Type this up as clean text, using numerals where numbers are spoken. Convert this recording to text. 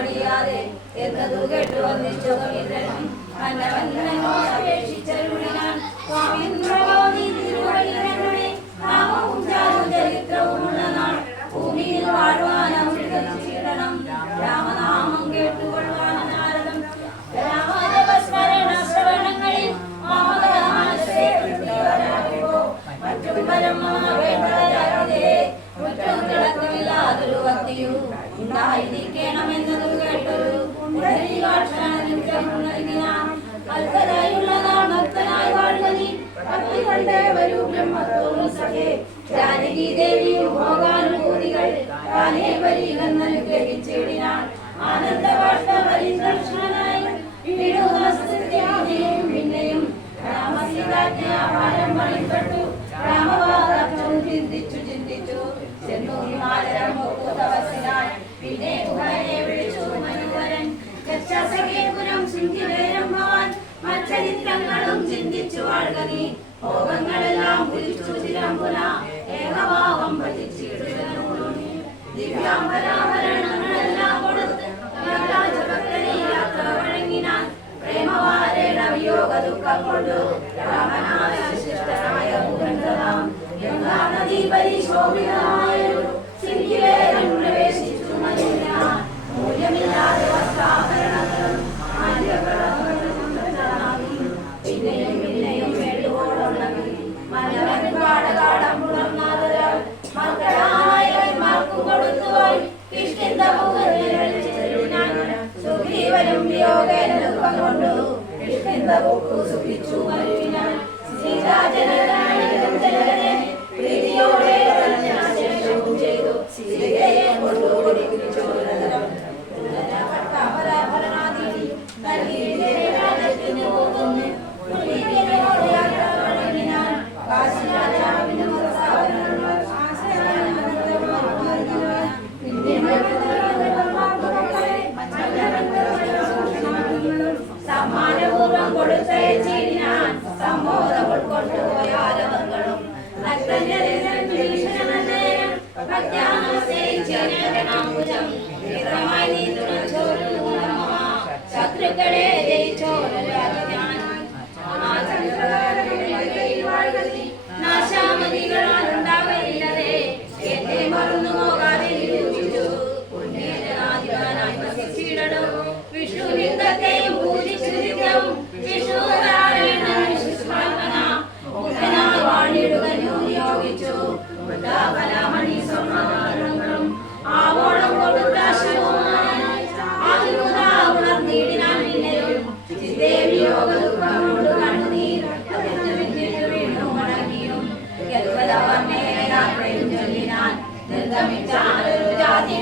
മടിയാതെ എന്നതു കേട്ടു വന്നിച്ചു കവിതനും അപേക്ഷിച്ചരുളിനാൻ സ്വാമീന്ദ്രഗോതി തിരുവഴികളുടെ നാമവും ചരിത്രവുമുള്ള നാൾ ഭൂമിയിൽ വാഴുവാൻ അമൃതം രാമനാമം കേട്ടുകൊള്ളുവാൻ നാരദം രാമജപസ്മരണ ശ്രവണങ്ങളിൽ മറ്റും പരമാവേണ്ടതേ മുറ്റും കിടക്കമില്ലാതൊരു ഭക്തിയു ഉണ്ടായിരിക്കണമെന്നതു കേട്ടൊരു അൽക്കതായുള്ളതാൾ ഭക്തനായി വാഴുക നീ ഭക്തി കൊണ്ടേ വരൂ ബ്രഹ്മത്തോടും സഖേ ജാനകി ദേവിയും ഭോഗാനുഭൂതികൾ താനേ വരികന്നനുഗ്രഹിച്ചിടിനാൾ ആനന്ദബാഷ്പരിദർശനായി വീടുഹസ്തത്യാദിയും പിന്നെയും രാമസീതാജ്ഞാപാരം വഴിപ്പെട്ടു രാമവാദം ചിന്തിച്ചു ചെന്നു ഹിമാലയം തപസ്സിനായി പിന്നെ ഗുഹനെ വിളിച്ചു മനുവരൻ ചർച്ചാസഖേപുരം സിംഹിവേരം ഭവാൻ മച്ചരിത്രങ്ങളും ചിന്തിച്ചു വാഴുക നീ ഭോഗങ്ങളെല്ലാം കുലിച്ചു ചിരമ്പുന ഏകഭാവം ഭജിച്ചിടുന്നു ദിവ്യാംബരാഭരണങ്ങളെല്ലാം കൊടുത്ത് രാജഭക്തനെ യാത്ര വഴങ്ങിനാൻ പ്രേമവാരേണ വിയോഗ ദുഃഖം കൊണ്ടു രാമനായ ശിഷ്ടനായ മുഖന്തരാം ഗംഗാ നദീ പരിശോഭിതമായൊരു സിംഹിവേരം പ്രവേശിച്ചു മനുഷ്യനാൻ മൂല്യമില്ലാതെ വസ്ത്രാഭരണങ്ങളും പിന്നെയും പിന്നെയും വേണ്ടുകോളുണ്ടെങ്കിൽ മനവൻപാടകാടം പുണർന്നാതരാൽ മക്കളായവന്മാർക്കു കൊടുത്തുപോയി സുഗ്രീവനും വിയോഗേന ദുഃഖം കൊണ്ടു കിഷ്കിന്ധപൂക്കു സുഖിച്ചു മരുവിനാൽ സീതാജനനെ പ്രീതിയോടെ ശേഷവും ചെയ്തു സീതയെ കൊണ്ടുപിടിച്ചു സമ്മാനപൂർവം കൊടുത്തയച്ചിടിനാൻ സമ്മോദം ഉൾക്കൊണ്ടുപോയാലവർകളും ശത്രുക്കളെ നാശാമതികളാൽ ഉണ്ടാകയില്ലതേ എന്നെ മറന്നു പോകാതെ നിരൂപിച്ചു പുണ്യജനാധിപനായി വസിച്ചിടണം വിഷ്ണുലിംഗത്തെയും പൂജിച്ചു നിത്യവും വിഷ്ണുനാരായണ മുഖനായി വാണിടുകനു നിയോഗിച്ചു ബലാമണി സ്വർണ്ണാഭരണങ്ങളും ആവോളം കൊടുത്താശവുമായി ഉണർന്നിടിനാൻ പിന്നെയും ദേവിയോഗ ദുഃഖം കൊണ്ട് കണ്ണുനീർ വീണു മടങ്ങിയും യാത്രയും ചൊല്ലിനാൻ നിർഗമിച്ചാലൊരു ജാതി